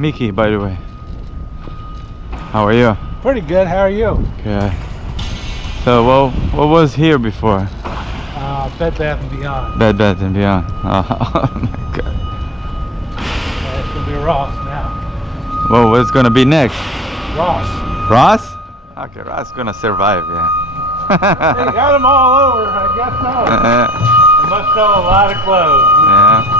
Mickey, by the way. How are you? Pretty good. How are you? Good. So, what was here before? Bed Bath and Beyond. Bed Bath and Beyond. Oh my God. It's gonna be Ross now. Well, what's gonna be next? Ross. Ross? Okay, Ross is gonna survive, yeah. They got them all over. I guess so. They must sell a lot of clothes. Yeah.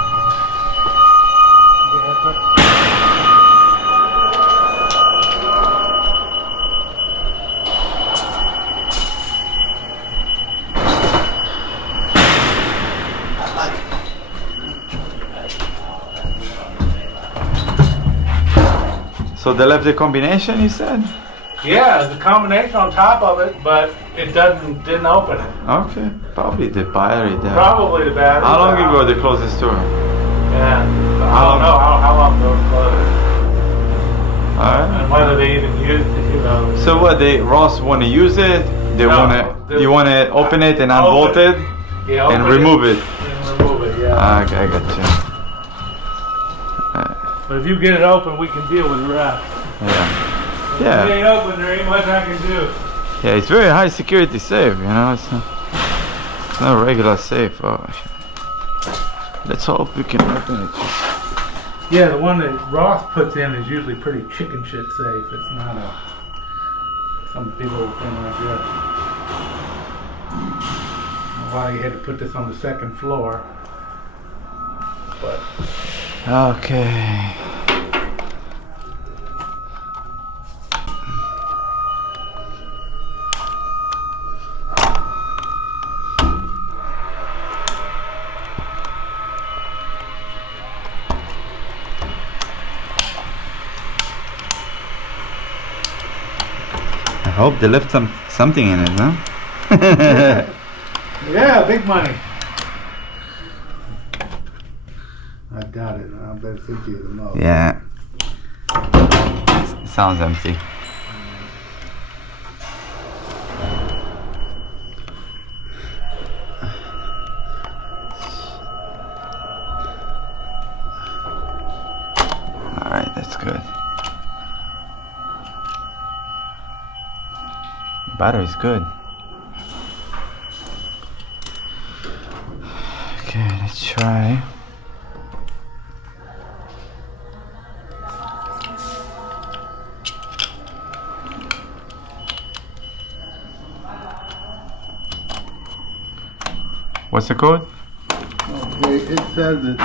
So they left the combination, you said? Yeah, the combination on top of it, but it didn't open it. Okay, probably the battery there. Probably the battery. How long ago they closed the store? Yeah, I don't know how long ago it closed. Alright. And whether they even used it, you know. So what, Ross want to use it? They you want to open it and unbolt it? Yeah, and remove it? And remove it, yeah. Okay, I got you. But if you get it open, we can deal with the rest. Yeah. If it ain't open, there ain't much I can do. Yeah, it's very high security safe, you know. It's not a regular safe. Oh, let's hope we can open it. Yeah, the one that Ross puts in is usually pretty chicken shit safe. It's not some big old thing like this. I don't know why you had to put this on the second floor. But okay. I hope they left something in it, huh? yeah, big money. I doubt it. I bet it's empty at the most. Yeah. It sounds empty. Alright, that's good. The battery's good. Okay, let's try. What's the code? Okay, it says it's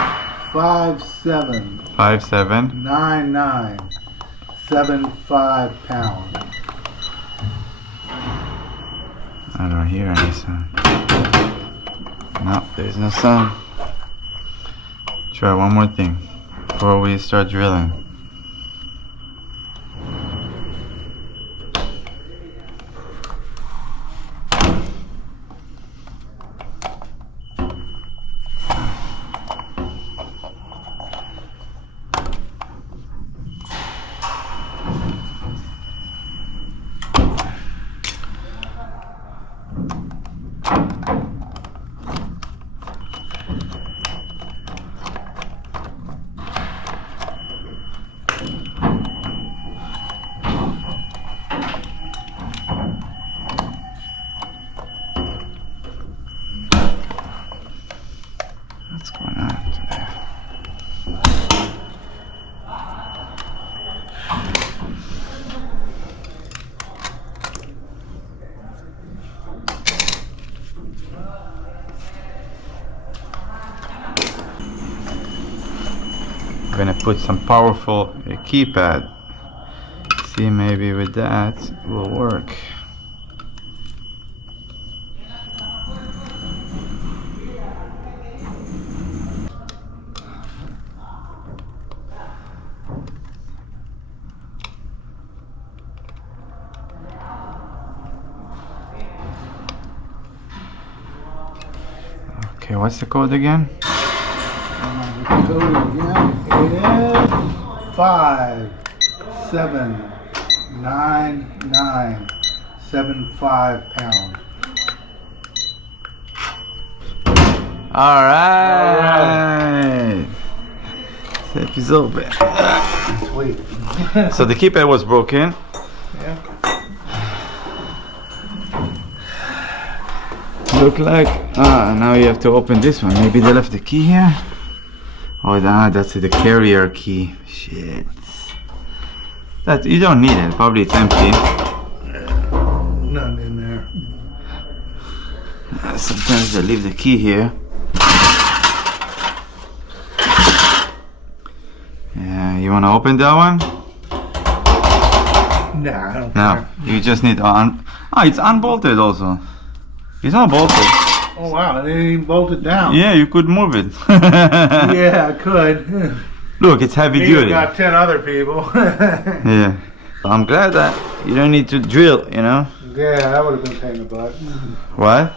579975 pounds. I don't hear any sound. No, there's no sound. Try one more thing before we start drilling. What's going on today? I'm gonna put some powerful keypad. See, maybe with that will work. Okay, what's the code again? The code again is 579975 pounds. All right. Safe is open. Sweet. So the keypad was broken. Yeah. Look like now you have to open this one. Maybe they left the key here. Oh, that's the carrier key. Shit. That you don't need it. Probably it's empty. Nothing in there. Sometimes they leave the key here. Yeah, you wanna open that one? Nah, I don't No, care. you just need it's unbolted also. It's not bolted. Oh wow, they didn't even bolt it down. Yeah, you could move it. Yeah, I could. Look, it's heavy Me duty. got 10 other people. Yeah. I'm glad that you don't need to drill, you know? Yeah, that would have been a pain in the butt. What?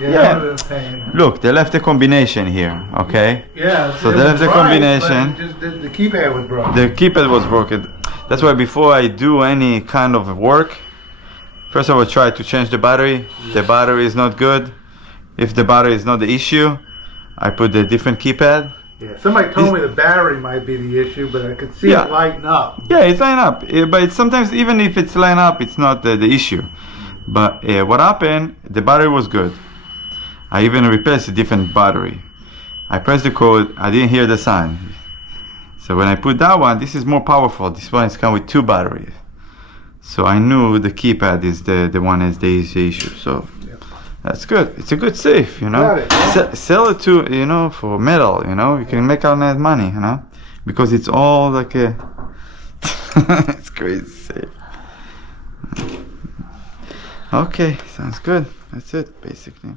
Yeah, Yeah. that would have been a pain. Look, they left a combination here, okay? Yeah, So it there's was the right, combination. but just the keypad was broken. The keypad was broken. That's why before I do any kind of work, first I will try to change the battery. The battery is not good. If the battery is not the issue, I put the different keypad. Yeah, somebody told me the battery might be the issue, but I could see Yeah. it lighting up. Yeah, it's line up, but it's sometimes even if it's line up, it's not the issue. But what happened? The battery was good. I even replaced a different battery. I pressed the code. I didn't hear the sound. So when I put that one, this is more powerful. This one is come with 2 batteries. So I knew the keypad is the one is the issue. So that's good. It's a good safe, you know. Got it, yeah. Sell it to, you know, for metal, you know. You can make out that money, you know, because it's all like a. It's crazy safe. Okay, sounds good. That's it, basically.